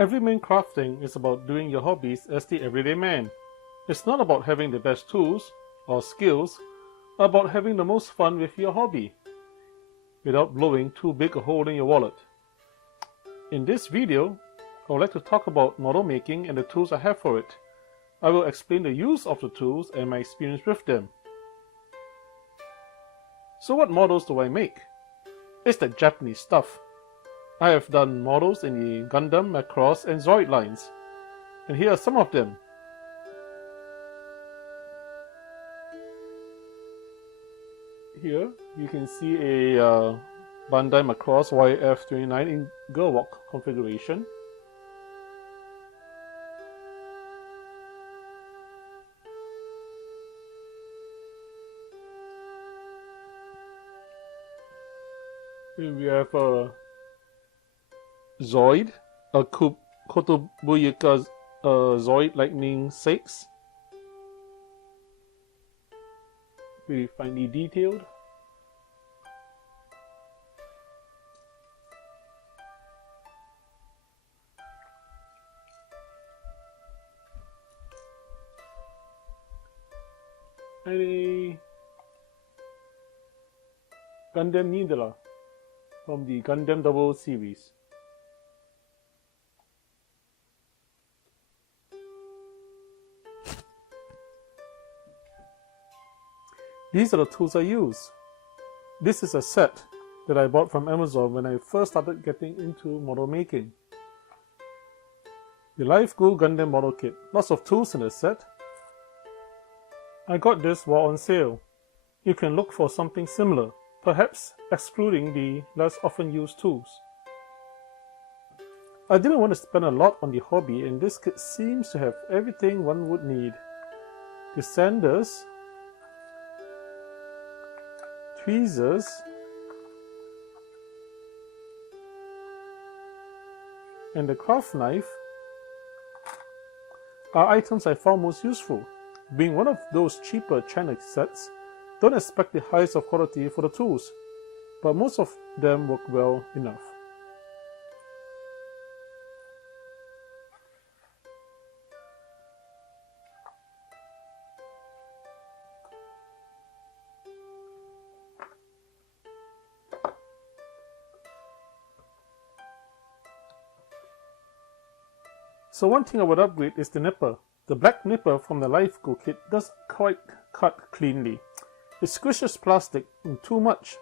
Everyman Crafting is about doing your hobbies as the everyday man. It's not about having the best tools or skills, but about having the most fun with your hobby, without blowing too big a hole in your wallet. In this video, I would like to talk about model making and the tools I have for it. I will explain the use of the tools and my experience with them. So what models do I make? It's the Japanese stuff. I have done models in the Gundam, Macross and Zoid lines, and here are some of them. Here you can see a Bandai Macross YF29 in Girlwalk configuration. Here we have a Zoid, a Kotobuyuka Zoid Lightning 6. Very finely detailed. And a Gundam Needler from the Gundam Double series. These are the tools I use. This is a set that I bought from Amazon when I first started getting into model making. The Life Glue Gundam model kit. Lots of tools in the set. I got this while on sale. You can look for something similar, perhaps excluding the less often used tools. I didn't want to spend a lot on the hobby, and this kit seems to have everything one would need. The sanders, tweezers, and the craft knife are items I found most useful. Being one of those cheaper China sets, don't expect the highest of quality for the tools, but most of them work well enough. So one thing I would upgrade is the nipper. The black nipper from the Life Glue kit doesn't quite cut cleanly. It squishes plastic too much.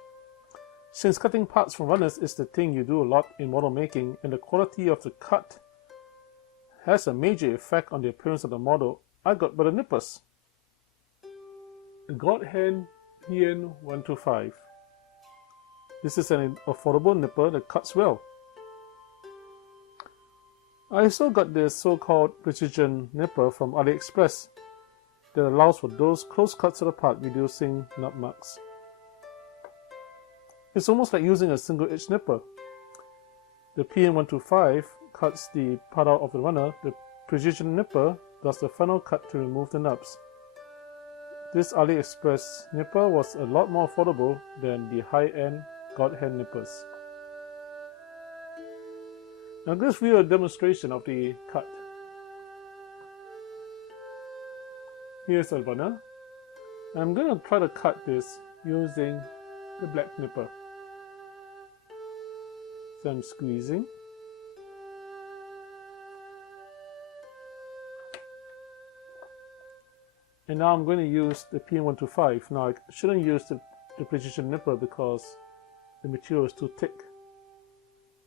Since cutting parts from runners is the thing you do a lot in model making, and the quality of the cut has a major effect on the appearance of the model, I got better nippers. The Godhand PN125. This is an affordable nipper that cuts well. I also got this so-called precision nipper from AliExpress that allows for those close cuts of the part, reducing nut marks. It's almost like using a single-edged nipper. The PN125 cuts the part out of the runner. The precision nipper does the final cut to remove the nubs. This AliExpress nipper was a lot more affordable than the high-end Godhand nippers. Now let's view a demonstration of the cut. Here's a runner. I'm going to try to cut this using the black nipper. So I'm squeezing. And now I'm going to use the PN125. Now I shouldn't use the precision nipper because the material is too thick.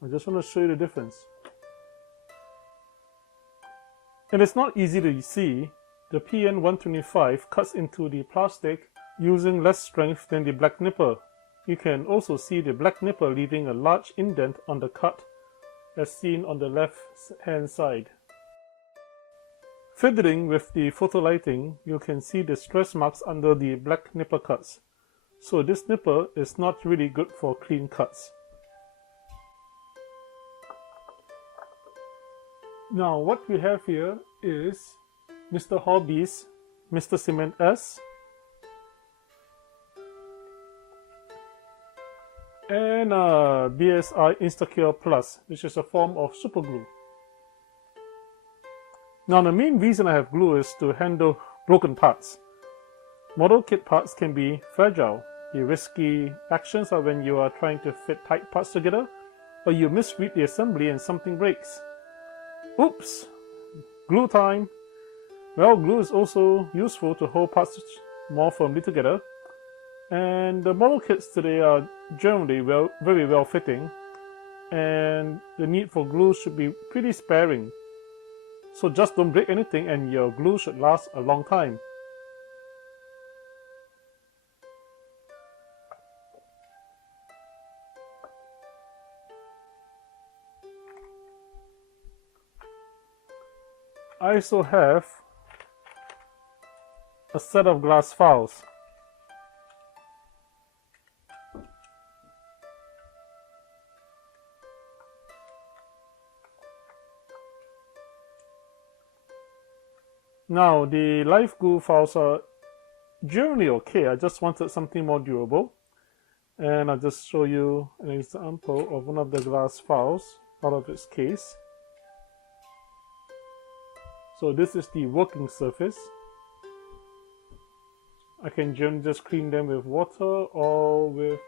I just want to show you the difference. And it's not easy to see. The PN125 cuts into the plastic using less strength than the black nipper. You can also see the black nipper leaving a large indent on the cut, as seen on the left hand side. Fiddling with the photo lighting, you can see the stress marks under the black nipper cuts. So this nipper is not really good for clean cuts. Now what we have here is Mr. Hobby's Mr. Cement S and BSI Instacure Plus, which is a form of super glue. Now the main reason I have glue is to handle broken parts. Model kit parts can be fragile. The risky actions are when you are trying to fit tight parts together, or you misread the assembly and something breaks. Oops! Glue time! Well, glue is also useful to hold parts more firmly together, and the model kits today are generally very well fitting, and the need for glue should be pretty sparing. So just don't break anything and your glue should last a long time. I also have a set of glass files. Now the live glue files are generally okay. I just wanted something more durable, and I'll just show you an example of one of the glass files out of its case. So this is the working surface. I can generally just clean them with water or with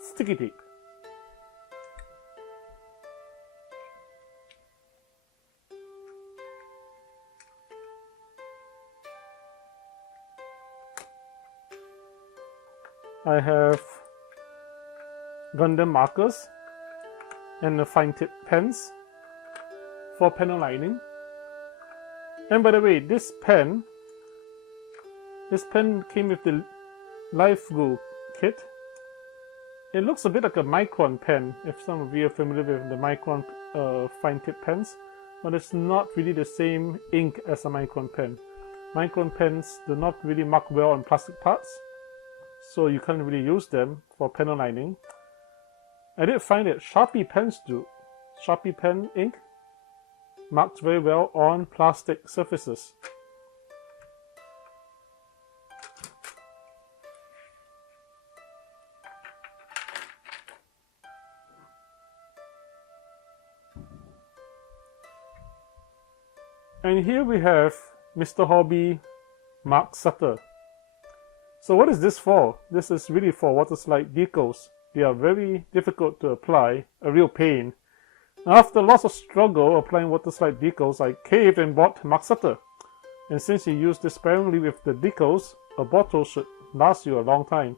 sticky tape. I have Gundam markers and the fine tip pens for panel lining. And by the way, this pen came with the live glue kit. It looks a bit like a micron pen, if some of you are familiar with the micron fine tip pens, but it's not really the same ink as a micron pen. Micron pens do not really mark well on plastic parts, so you can't really use them for panel lining. I did find that Sharpie pens do. Sharpie pen ink marks very well on plastic surfaces. And here we have Mr. Hobby Mark Sutter. So what is this for? This is really for water slide decals. They are very difficult to apply, a real pain. After lots of struggle applying water slide decals, I caved and bought Mark Sutter. And since you use this sparingly with the decals, a bottle should last you a long time.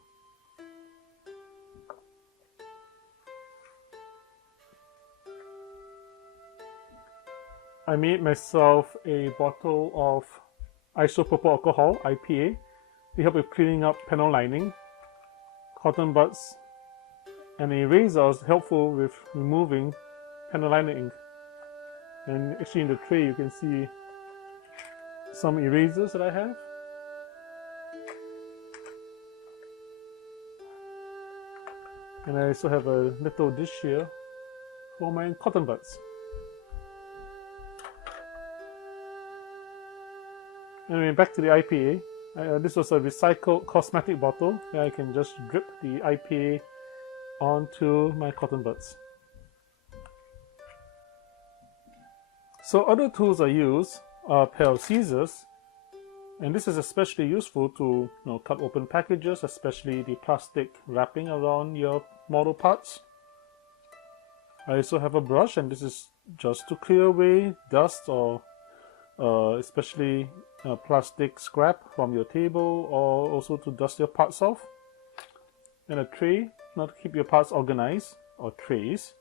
I made myself a bottle of isopropyl alcohol, IPA, to help with cleaning up panel lining. Cotton buds and an eraser is helpful with removing panel liner ink. And actually in the tray you can see some erasers that I have. And I also have a little dish here for my cotton buds. Anyway, back to the IPA. This was a recycled cosmetic bottle where I can just drip the IPA onto my cotton buds. So other tools I use are a pair of scissors, and this is especially useful to cut open packages, especially the plastic wrapping around your model parts. I also have a brush, and this is just to clear away dust or especially plastic scrap from your table, or also to dust your parts off. And a tray, not to keep your parts organized, or trays.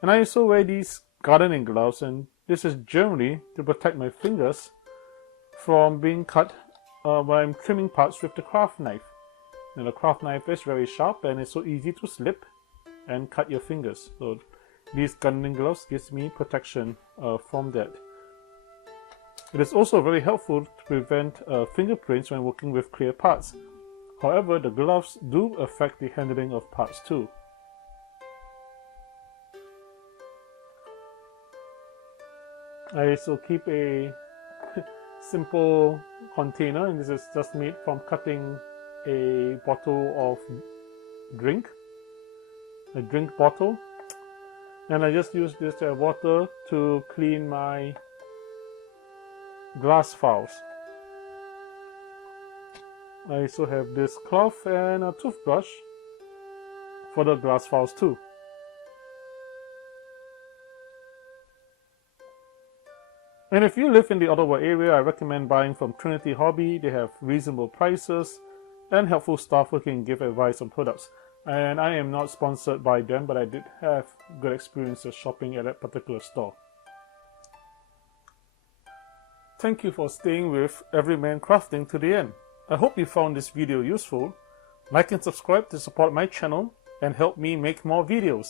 And I also wear these gardening gloves, and this is generally to protect my fingers from being cut when I'm trimming parts with the craft knife. And the craft knife is very sharp and it's so easy to slip and cut your fingers. So these gardening gloves gives me protection from that. It is also very helpful to prevent fingerprints when working with clear parts. However, the gloves do affect the handling of parts too. I also keep a simple container, and this is just made from cutting a bottle of drink, a drink bottle. And I just use this water to clean my glass files. I also have this cloth and a toothbrush for the glass files too. And if you live in the Ottawa area, I recommend buying from Trinity Hobby. They have reasonable prices and helpful staff who can give advice on products. And I am not sponsored by them, but I did have good experiences shopping at that particular store. Thank you for staying with Everyman Crafting to the end. I hope you found this video useful. Like and subscribe to support my channel and help me make more videos.